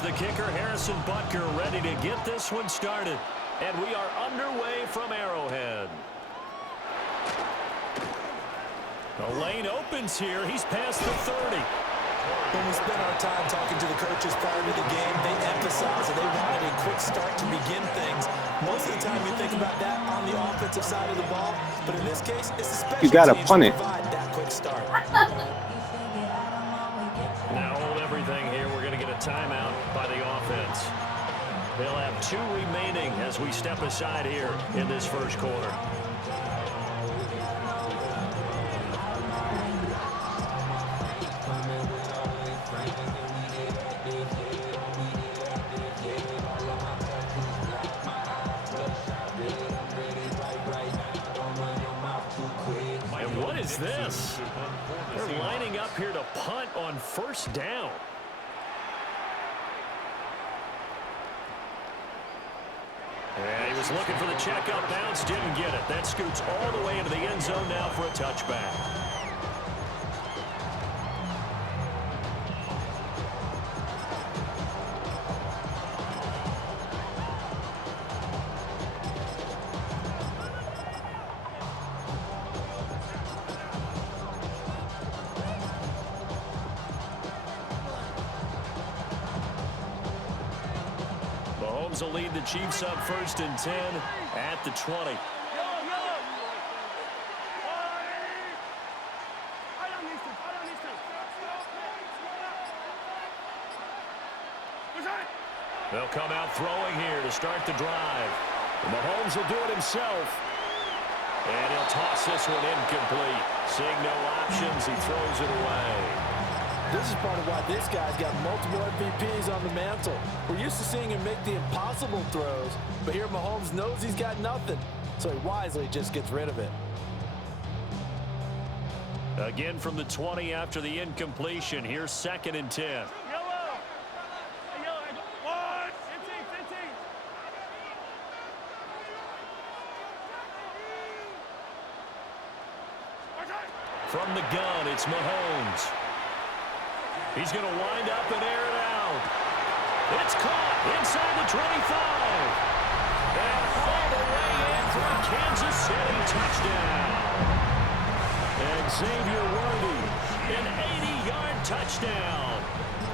Here's the kicker, Harrison Butker, ready to get this one started. And we are underway from Arrowhead. The lane opens here. He's past the 30. When we spent our time talking to the coaches prior to the game, they emphasized that they wanted a quick start to begin things. Most of the time you think about that on the offensive side of the ball, but in this case, it's the special You gotta teams punt that it. provide that quick start. Now hold everything here. We're going to get a timeout by the offense. They'll have 2 remaining as we step aside here in this first quarter. And what is this? They're lining up here to punt on first down. And he was looking for the check out bounce, didn't get it. That scoots all the way into the end zone now for a touchback. Mahomes will lead the Chiefs up 1st and 10 at the 20. They'll come out throwing here to start the drive. Mahomes will do it himself. And he'll toss this one incomplete. Seeing no options, he throws it away. This is part of why this guy's got multiple MVPs on the mantle. We're used to seeing him make the impossible throws, but here Mahomes knows he's got nothing, so he wisely just gets rid of it. Again from the 20 after the incompletion. Here's 2nd and 10. From the gun, it's Mahomes. He's going to wind up and air it out. It's caught inside the 25. And all the way in for a Kansas City touchdown. And Xavier Worthy, an 80-yard touchdown.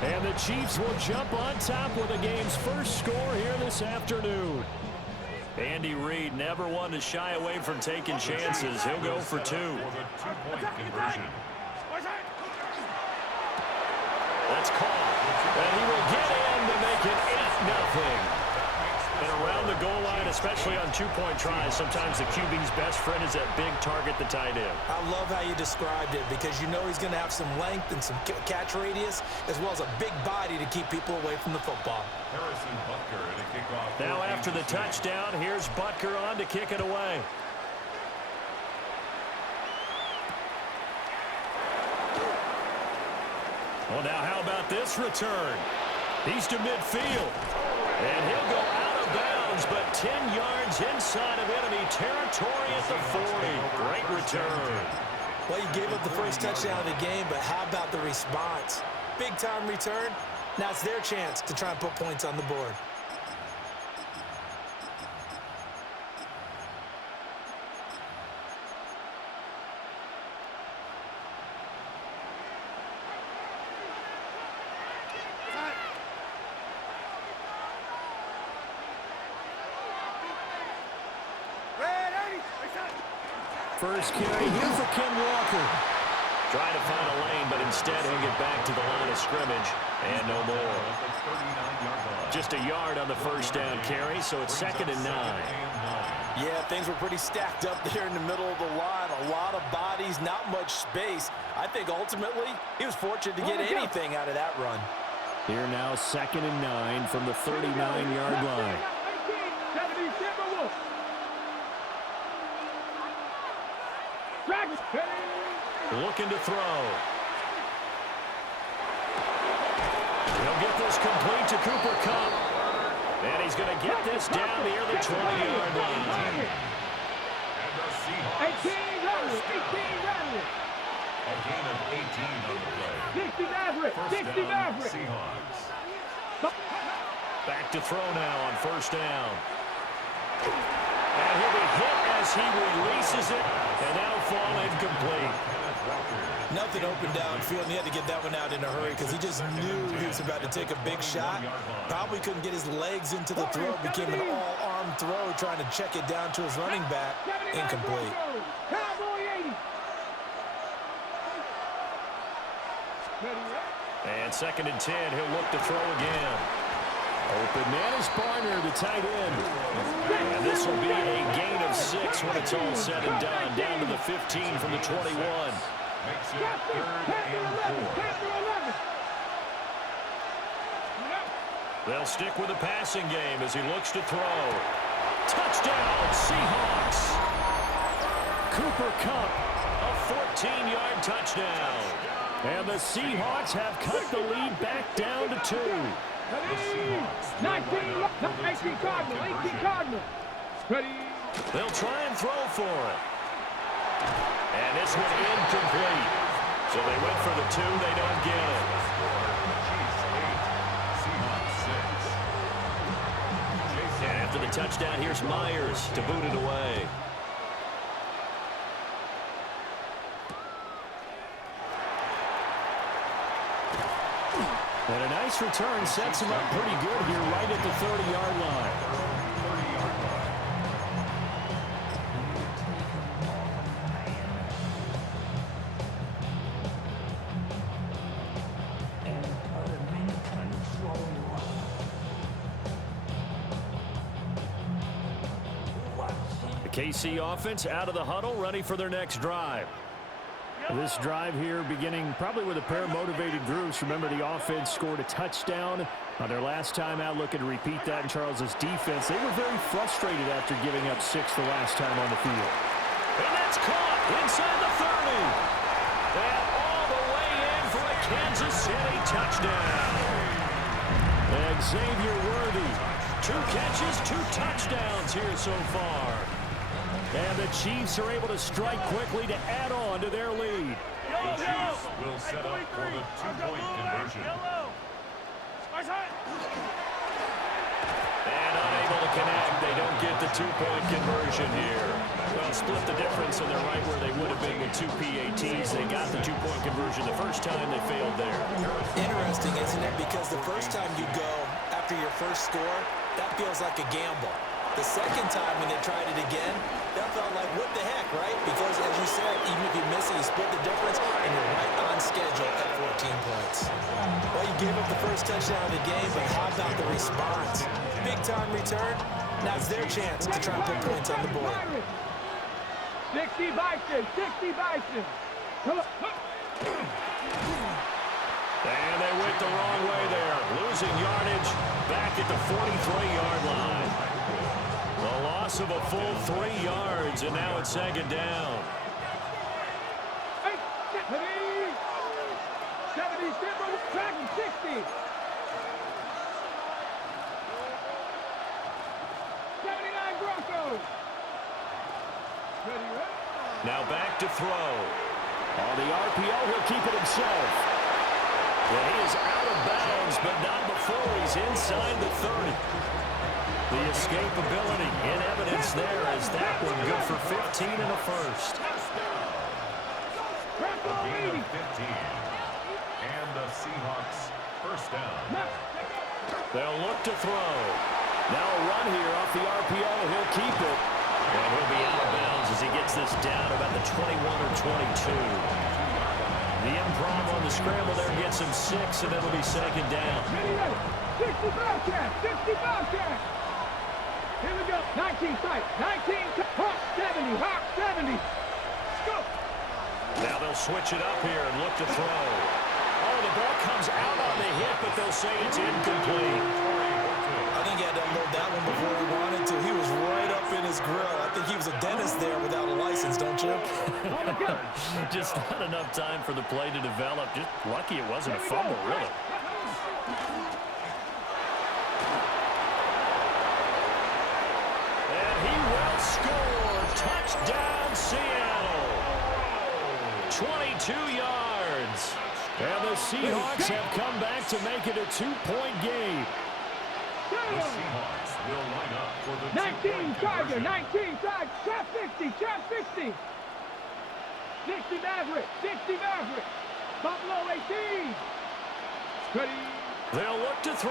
And the Chiefs will jump on top with the game's first score here this afternoon. Andy Reid never one to shy away from taking chances. He'll go for 2. That's caught. And he will get in to make it 8-0. And around the goal line, especially on 2-point tries, sometimes the QB's best friend is that big target, the tight end. I love how you described it because you know he's going to have some length and some catch radius as well as a big body to keep people away from the football. Harrison Butker at a kickoff. Now after the touchdown, here's Butker on to kick it away. Well, now how about this return? He's to midfield. And he'll go out of bounds, but 10 yards inside of enemy territory at the 40. Great return. Well, you gave up the first touchdown of the game, but how about the response? Big-time return. Now it's their chance to try and put points on the board. First carry here for Ken Walker. Trying to find a lane, but instead he'll get back to the line of scrimmage. And no more. Just a yard on the first down carry, so it's 2nd and 9. Yeah, things were pretty stacked up there in the middle of the line. A lot of bodies, not much space. I think ultimately he was fortunate to get anything out of that run. Here now 2nd and 9 from the 39-yard line. Looking to throw. He'll get this complete to Cooper Kupp. And he's going to get this down near the 20-yard line. And the Seahawks. 18 A gain of 18 on the play. 60 Maverick. First 60 down, Maverick. Seahawks. Back to throw now on first down. And he'll be hit as he releases it, and that'll fall incomplete. Nothing open downfield, and he had to get that one out in a hurry because he just knew he was about to take a big shot. Probably couldn't get his legs into the throw. Became an all-arm throw, trying to check it down to his running back. Incomplete. And 2nd and 10, he'll look to throw again. Open man is Barner, the tight end. And this will be a gain of 6 when it's all said and done. Down to the 15 from the 21. Makes it 3rd and 4. They'll stick with the passing game as he looks to throw. Touchdown, Seahawks! Cooper Kupp, a 14-yard touchdown. And the Seahawks have cut the lead back down to 2. 18 Cardinal. They'll try and throw for it. And this one incomplete. So they went for the 2, they don't get it. And after the touchdown, here's Myers to boot it away. And a nice return sets him up pretty good here right at the 30-yard line. The KC offense out of the huddle, ready for their next drive. This drive here beginning probably with a pair of motivated groups. Remember, the offense scored a touchdown on their last time out, looking to repeat that in Charles's defense. They were very frustrated after giving up 6 the last time on the field. And that's caught inside the 30. And all the way in for a Kansas City touchdown. And Xavier Worthy, 2 catches, 2 touchdowns here so far. And the Chiefs are able to strike quickly to add on to their lead. The Chiefs will set up for the 2-point conversion. And unable to connect. They don't get the 2-point conversion here. Well, split the difference, and they're right where they would have been with 2 PATs. They got the 2-point conversion the first time. They failed there. Interesting, isn't it? Because the first time you go after your first score, that feels like a gamble. The second time when they tried it again, that felt like, what the heck, right? Because, as you said, even if you miss it, you split the difference, and you're right on schedule at 14 points. Well, you gave up the first touchdown of the game, but how about the response? Big-time return. Now it's their chance to try and put points on the board. 60 Bison. Come on. And they went the wrong way there. Losing yardage back at the 43-yard line. The loss of a full 3 yards, and now it's 2nd down. 70, 60. 79 Broncos. Now back to throw. On the RPO, he'll keep it himself. Well, he is out of bounds, but not before he's inside the 30. The escapability in evidence there as that one good for 15 and a first. A gain of 15. And the Seahawks first down. They'll look to throw. Now a run here off the RPO. He'll keep it. And he'll be out of bounds as he gets this down about the 21 or 22. The improv on the scramble there gets him 6, and it'll be 2nd down. 60 Bobcat. Here we go. 19 sight. 19. Hawk 70. Hawk 70. Let's go. Now they'll switch it up here and look to throw. Oh, the ball comes out on the hit, but they'll say it's incomplete. I think he had to unload that one before he wanted to. He was right up in his grill. I think he was a dentist there without a license, don't you? Just not enough time for the play to develop. Just lucky it wasn't a fumble, really. And he will score. Touchdown, Seattle. 22 yards. And the Seahawks have come back to make it a 2-point game. The Seahawks will line up for the 19 Tiger, 19 Tiger, trap 60, trap 60. 60 Maverick, 60 Maverick. Buffalo 18. Steady. They'll look to throw.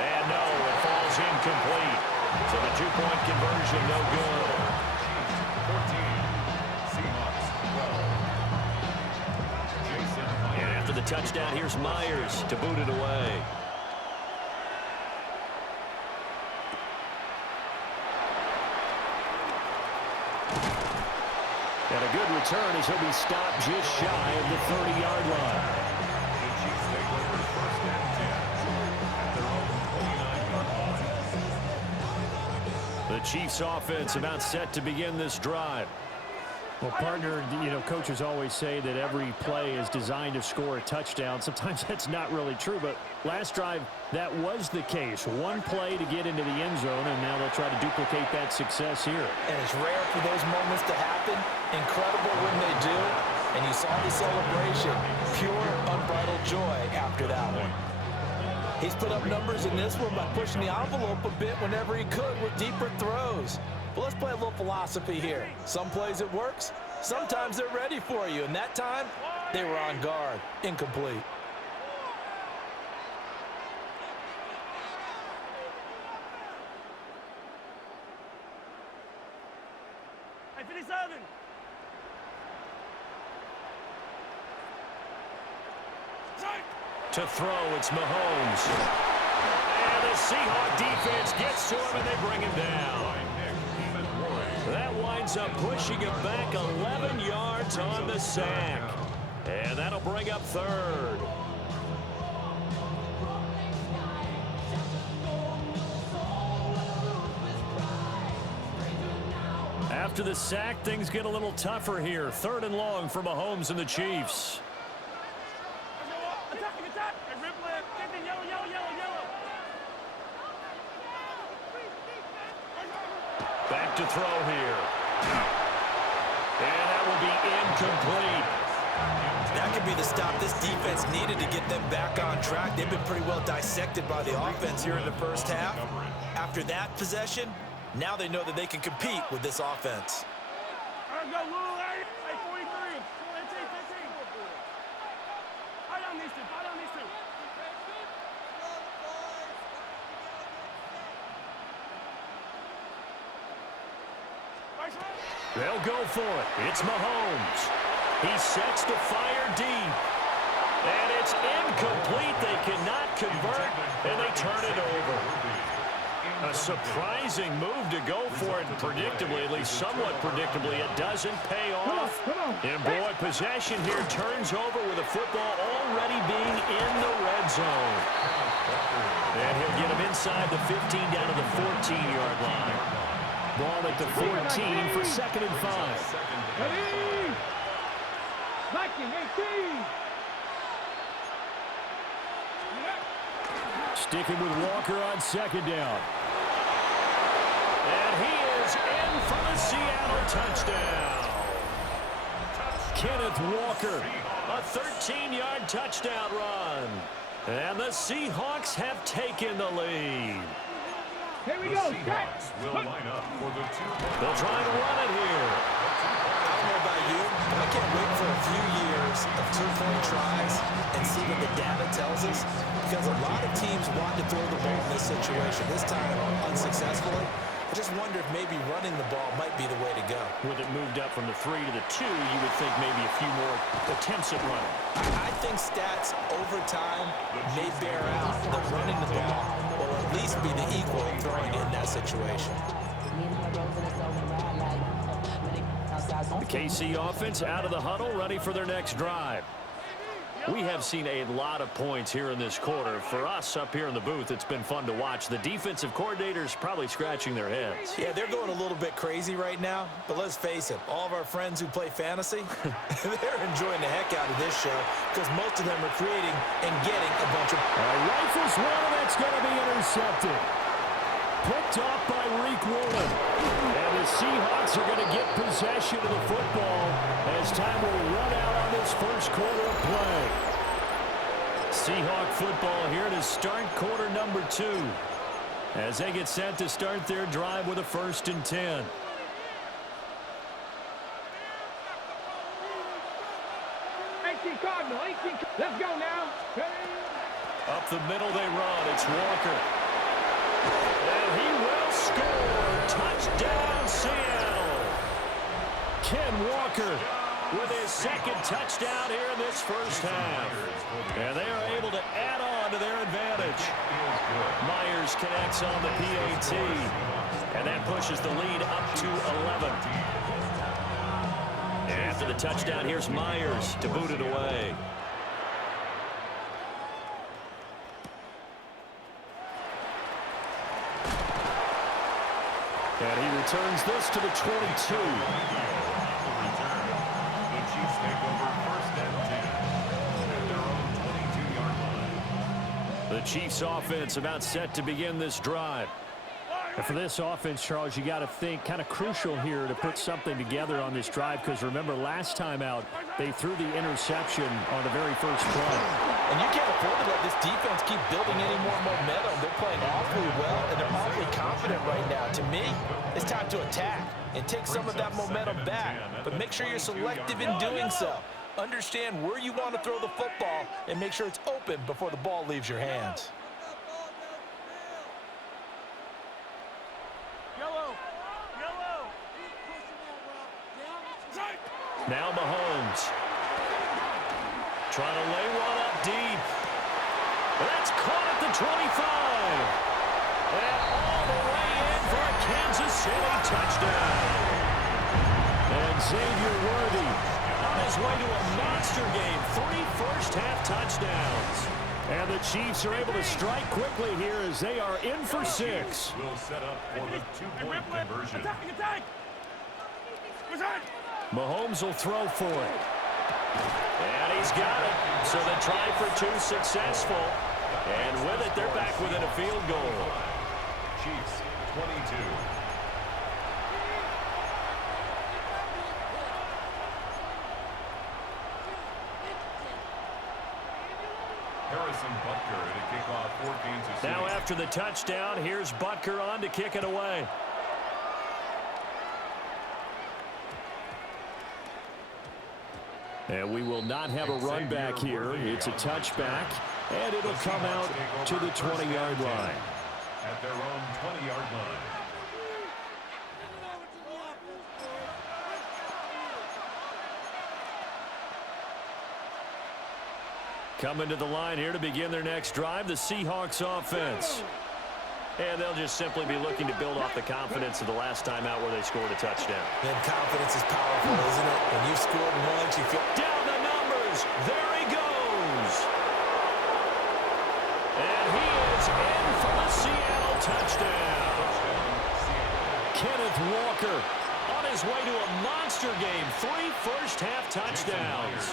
And no, it falls incomplete. So the 2-point conversion, no good. 14. Seahawks 12. Jason Myers. And after the touchdown, here's Myers to boot it away. And a good return as he'll be stopped just shy of the 30-yard line. The Chiefs take over first and 10 at their own 29-yard line. The Chiefs offense about set to begin this drive. Well, partner, coaches always say that every play is designed to score a touchdown. Sometimes that's not really true, but last drive, that was the case. One play to get into the end zone, and now they'll try to duplicate that success here. And it's rare for those moments to happen. Incredible when they do. And you saw the celebration. Pure, unbridled joy after that one. He's put up numbers in this one by pushing the envelope a bit whenever he could with deeper throws. But let's play a little philosophy here. Some plays it works. Sometimes they're ready for you. And that time, they were on guard. Incomplete. Hey, 57. To throw, it's Mahomes. And the Seahawk defense gets to him, and they bring him down. That winds up pushing him back 11 yards on the sack. And that'll bring up third. After the sack, things get a little tougher here. 3rd and long for Mahomes and the Chiefs. Back to throw here. And that will be incomplete. That could be the stop this defense needed to get them back on track. They've been pretty well dissected by the offense here in the first half. After that possession, now they know that they can compete with this offense. They'll go for it. It's Mahomes. He sets to fire deep. And it's incomplete. They cannot convert, and they turn it over. A surprising move to go for it predictably, at least somewhat predictably. It doesn't pay off. And boy, possession here turns over with the football already being in the red zone. And he'll get him inside the 15 down to the 14-yard line. Ball at the 14 for 2nd and 5. Ready? 19-18. Sticking with Walker on 2nd down. And he is in for the Seattle touchdown. Kenneth Walker, a 13-yard touchdown run. And the Seahawks have taken the lead. Here we The go. Seahawks will line up for the 2-point. They'll try to run it here. I don't know about you, but I can't wait for a few years of 2-point tries and see what the data tells us. Because a lot of teams want to throw the ball in this situation. This time, unsuccessfully. I just wonder if maybe running the ball might be the way to go. With it moved up from the 3 to the 2, you would think maybe a few more attempts at running. I think stats over time may bear out that running the ball will at least be the equal of throwing it in that situation. The KC offense out of the huddle, ready for their next drive. We have seen a lot of points here in this quarter. For us up here in the booth, it's been fun to watch. The defensive coordinators probably scratching their heads. Yeah, they're going a little bit crazy right now, but let's face it, all of our friends who play fantasy, they're enjoying the heck out of this show because most of them are creating and getting a bunch of... Rifles one, that's going to be intercepted. Picked off by Reek Woolen. And the Seahawks are going to get possession of the football as time will run out on this first quarter of play. Seahawk football here to start quarter number 2 as they get set to start their drive with a 1st and 10. Cardinal, 18. Let's go now. Up the middle they run. It's Walker. And he will score. Touchdown, Seattle. Ken Walker with his 2nd touchdown here in this first half. And they are able to add on to their advantage. Myers connects on the PAT. And that pushes the lead up to 11. After the touchdown, here's Myers to boot it away. And he returns this to the 22. The Chiefs take over 1st and 10 at their own 22-yard line. The Chiefs offense about set to begin this drive. And for this offense, Charles, you got to think kind of crucial here to put something together on this drive, because remember last time out they threw the interception on the very first play. And you can't afford to let this defense keep building any more momentum. They're playing awfully well, and they're awfully confident right now. To me, it's time to attack and take some of that momentum back. But make sure you're selective in doing so. Understand where you want to throw the football and make sure it's open before the ball leaves your hands. Now Mahomes. Trying to lay one up deep. That's caught at the 25. And all the way in for a Kansas City touchdown. And Xavier Worthy on his way to a monster game. 3 first-half touchdowns. And the Chiefs are able to strike quickly here as they are in for 6. Will set up for the 2-point conversion. Mahomes will throw for it. And he's got it. So the try for 2 successful. And with it, they're back within a field goal. Chiefs 22. Harrison Butker to kick off for Kansas City. Now after the touchdown, here's Butker on to kick it away. And we will not have a run back here. It's a touchback, and it'll come out to the 20-yard line. At their own 20-yard line. Coming to the line here to begin their next drive, the Seahawks offense. And they'll just simply be looking to build off the confidence of the last time out where they scored a touchdown. And confidence is powerful, isn't it? When you've scored once, you feel... Down the numbers. There he goes. And he is in for the Seattle touchdown. Kenneth Walker on his way to a monster game. 3 first-half touchdowns.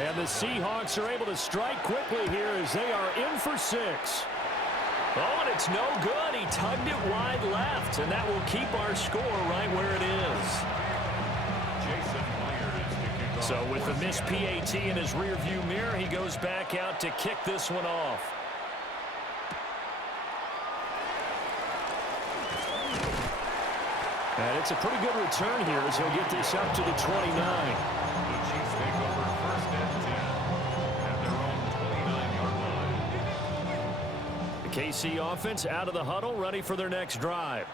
And the Seahawks are able to strike quickly here as they are in for 6. Oh, and it's no good. He tugged it wide left, and that will keep our score right where it is. So with the missed PAT in his rearview mirror, he goes back out to kick this one off. And it's a pretty good return here as he'll get this up to the 29. The Chiefs take over 1st and 10 at their own 29-yard line. The KC offense out of the huddle, ready for their next drive.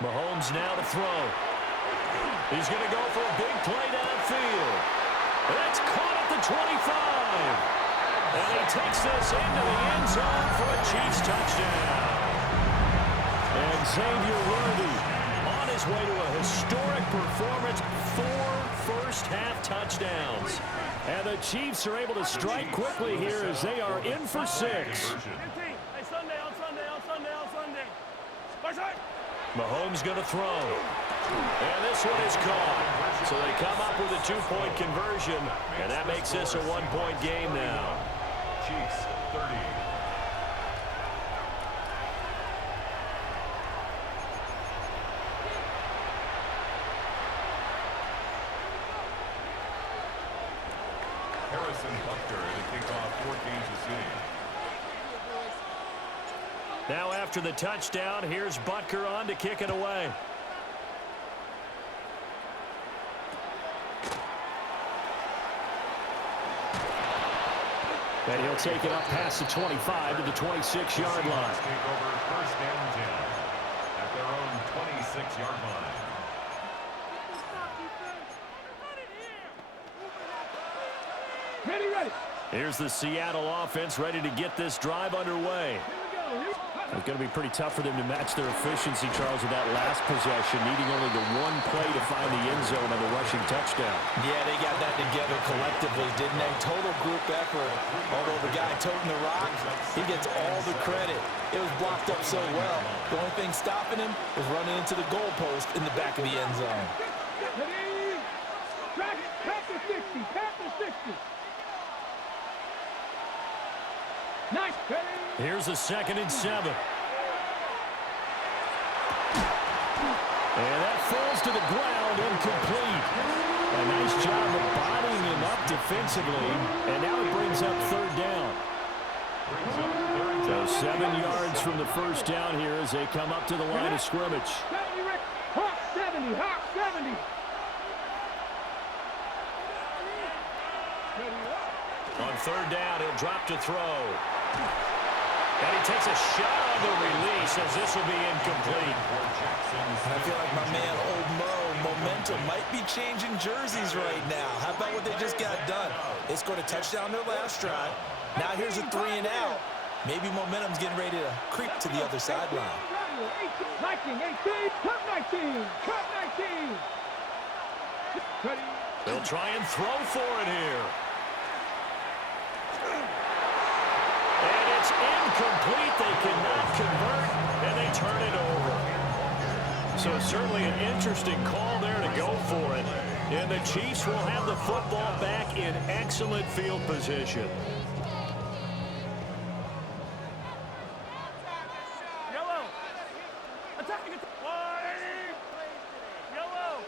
Mahomes now to throw. He's going to go for a big play downfield. That's caught at the 25. And he takes this into the end zone for a Chiefs touchdown. And Xavier Worthy on his way to a historic performance. 4 first-half touchdowns. And the Chiefs are able to strike quickly here as they are in for 6. Mahomes going to throw. And this one is caught. So they come up with a 2-point conversion, and that makes this a 1-point game now. Chiefs 30. Harrison Butker to kick off for Kansas City. Now after the touchdown, here's Butker on to kick it away. And he'll take it up past the 25 to the 26-yard line. Take over first and 10 at their own 26-yard line. Ready. Here's the Seattle offense ready to get this drive underway. It's going to be pretty tough for them to match their efficiency, Charles, with that last possession, needing only the one play to find the end zone on the rushing touchdown. Yeah, they got that together collectively, didn't they? Total group effort. Although the guy toting the rock, he gets all the credit. It was blocked up so well. The only thing stopping him was running into the goalpost in the back of the end zone. Panther 60. Panther 60. Nice. Here's a 2nd and 7. And that falls to the ground, incomplete. A nice job of bodying him up defensively, and now it brings up 3rd down. So 7 yards from the first down here as they come up to the line of scrimmage. Hawk 70. Hawk 70. On 3rd down, he'll drop to throw. And he takes a shot on the release as this will be incomplete. And I feel like my man, Old Mo, momentum might be changing jerseys right now. How about what they just got done? They scored a touchdown their last drive. Now here's a 3 and out. Maybe momentum's getting ready to creep to the other sideline. 19, 18, cut 19, cut 19. They'll try and throw for it here. And it's incomplete. They cannot convert, and they turn it over. So certainly an interesting call there to go for it. And the Chiefs will have the football back in excellent field position. Yellow. Attacking it. Yellow.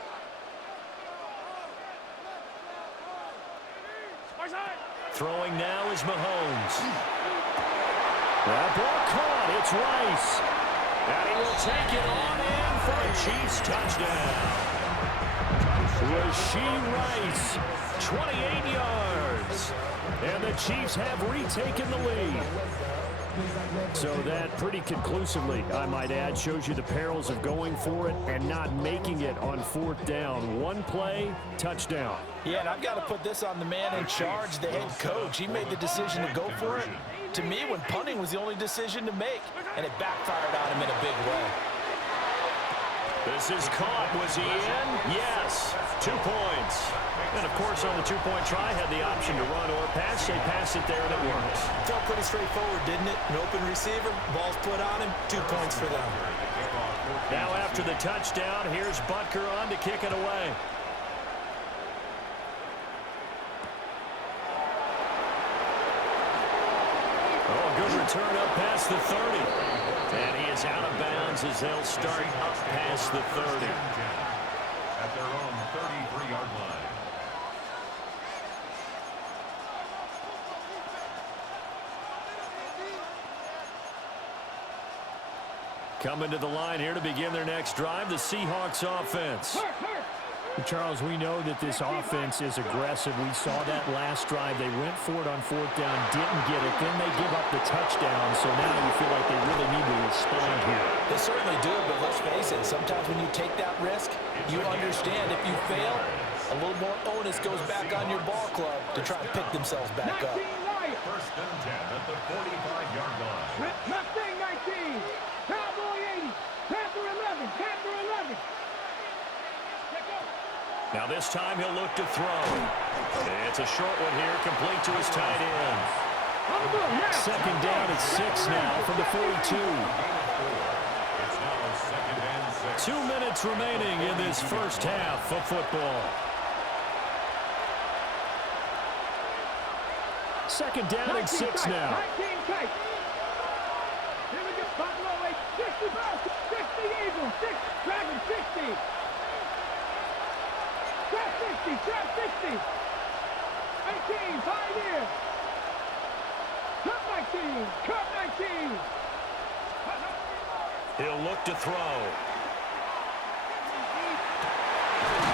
Throwing now is Mahomes. That ball caught. It's Rice. And he will take it on in for a Chiefs touchdown. Rashee Rice, 28 yards. And the Chiefs have retaken the lead. So that pretty conclusively, I might add, shows you the perils of going for it and not making it on 4th down. One play, touchdown. Yeah, and I've got to put this on the man in charge, the head coach. He made the decision to go for it. To me, when punting was the only decision to make, and it backfired on him in a big way. This is caught. Was he in? Yes. 2 points. And, of course, on the 2-point try, had the option to run or pass. They pass it there, and it works. Felt pretty straightforward, didn't it? An open receiver, ball's put on him, 2 points for them. Now after the touchdown, here's Butker on to kick it away. Oh, good return up past the 30. And he is out of bounds as they'll start up past the 30. At their own 33-yard line. Coming to the line here to begin their next drive, the Seahawks offense. Charles, we know that this offense is aggressive. We saw that last drive. They went for it on 4th down, didn't get it. Then they give up the touchdown. So now you feel like they really need to respond here. They certainly do, but let's face it, sometimes when you take that risk, you understand if you fail, a little more onus goes back on your ball club to try and pick themselves back up. First and 10 at the 45-yard line. Mustang 19, Cowboy 80, Panther 11, Panther 11. Now this time he'll look to throw. It's a short one here, complete to his tight end. 2nd down at 6 now from the 42. It's now 2nd and minutes remaining in this first half of football. Second down and 6 now. 19 tight. Here we go. Buffalo 8, 60 Birds, 60 Eagles, 6 Dragon 60. Trap 60, trap 60. 18, Pioneer. Cut 19, cut 19. He'll look to throw.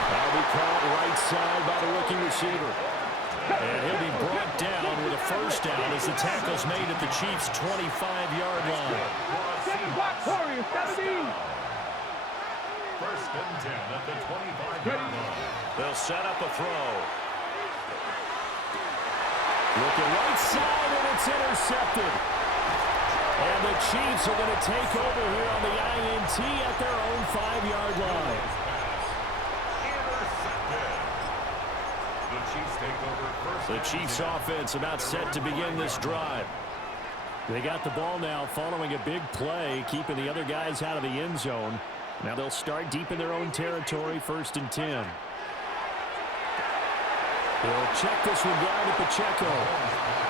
That'll be caught right side by the rookie receiver. And he'll be brought down with a first down as the tackle's made at the Chiefs' 25-yard line. 7 block Warriors, 17. First and 10 at the 25-yard line. They'll set up a throw. Looking right side, and it's intercepted. And the Chiefs are going to take over here on the INT at their own 5-yard line. The Chiefs offense about set to begin this drive. They got the ball now following a big play, keeping the other guys out of the end zone. Now they'll start deep in their own territory, 1st and 10. He'll check this one down to Pacheco.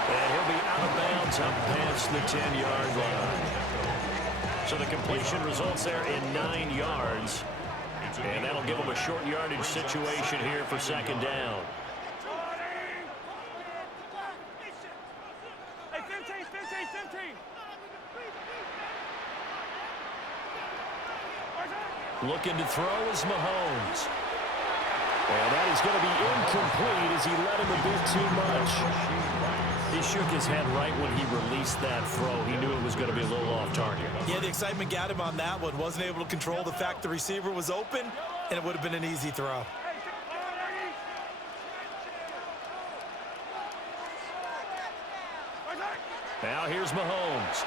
And he'll be out of bounds up past the 10-yard line. So the completion results there in 9 yards. And that'll give them a short yardage situation here for 2nd down. Looking to throw is Mahomes. And that is going to be incomplete as he let him a bit too much. He shook his head right when he released that throw. He knew it was going to be a little off target. Yeah, the excitement got him on that one. Wasn't able to control the fact the receiver was open, and it would have been an easy throw. Now here's Mahomes.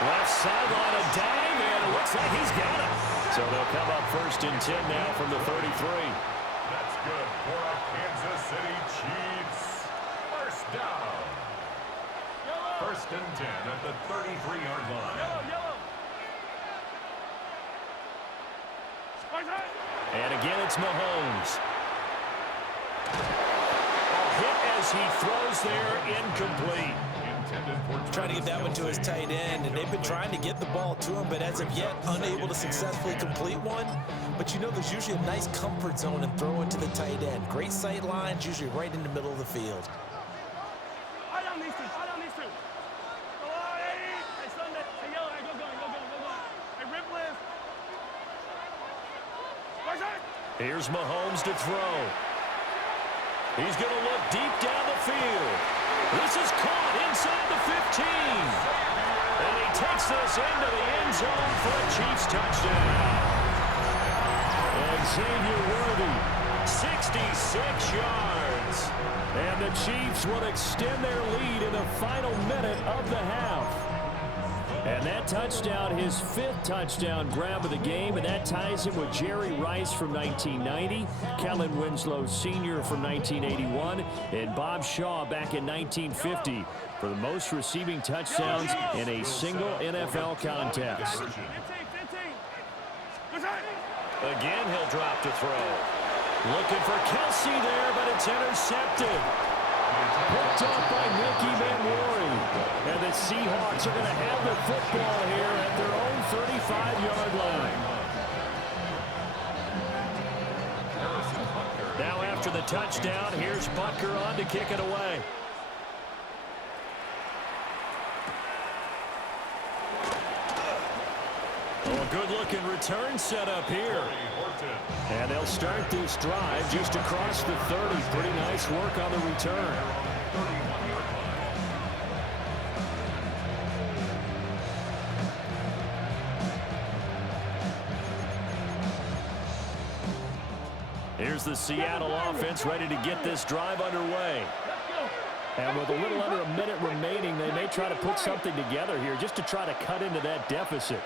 Left sideline, a dive, and it looks like he's got it. So they'll come up 1st and 10 now from the 33. That's good for our Kansas City Chiefs. First down. 1st and 10 at the 33-yard line. And again, it's Mahomes. A hit as he throws there, incomplete. Trying to get that one to his tight end, and they've been trying to get the ball to him, but as of yet, unable to successfully complete one. But you know, there's usually a nice comfort zone in throwing to the tight end. Great sight lines, usually right in the middle of the field. Here's Mahomes to throw. He's going to look deep down the field. This is caught inside the 15. And he takes this into the end zone for a Chiefs touchdown. And Xavier Worthy, 66 yards. And the Chiefs will extend their lead in the final minute of the half. And that touchdown, his 5th touchdown grab of the game, and that ties him with Jerry Rice from 1990, Kellen Winslow Sr. from 1981, and Bob Shaw back in 1950 for the most receiving touchdowns in a single NFL contest. Again, he'll drop to throw. Looking for Kelsey there, but it's intercepted. Picked up by Nicky Manwari. And the Seahawks are going to have the football here at their own 35-yard line. Now after the touchdown, here's Butker on to kick it away. Oh, a good-looking return set up here. And they'll start this drive just across the 30. Pretty nice work on the return. Here's the Seattle offense ready to get this drive underway. And with a little under a minute remaining, they may try to put something together here just to try to cut into that deficit.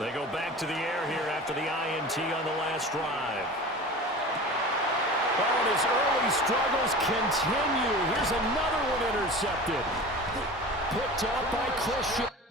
They go back to the air here after the INT on the last drive. Oh, and his early struggles continue. Here's another one intercepted. Picked up by Christian.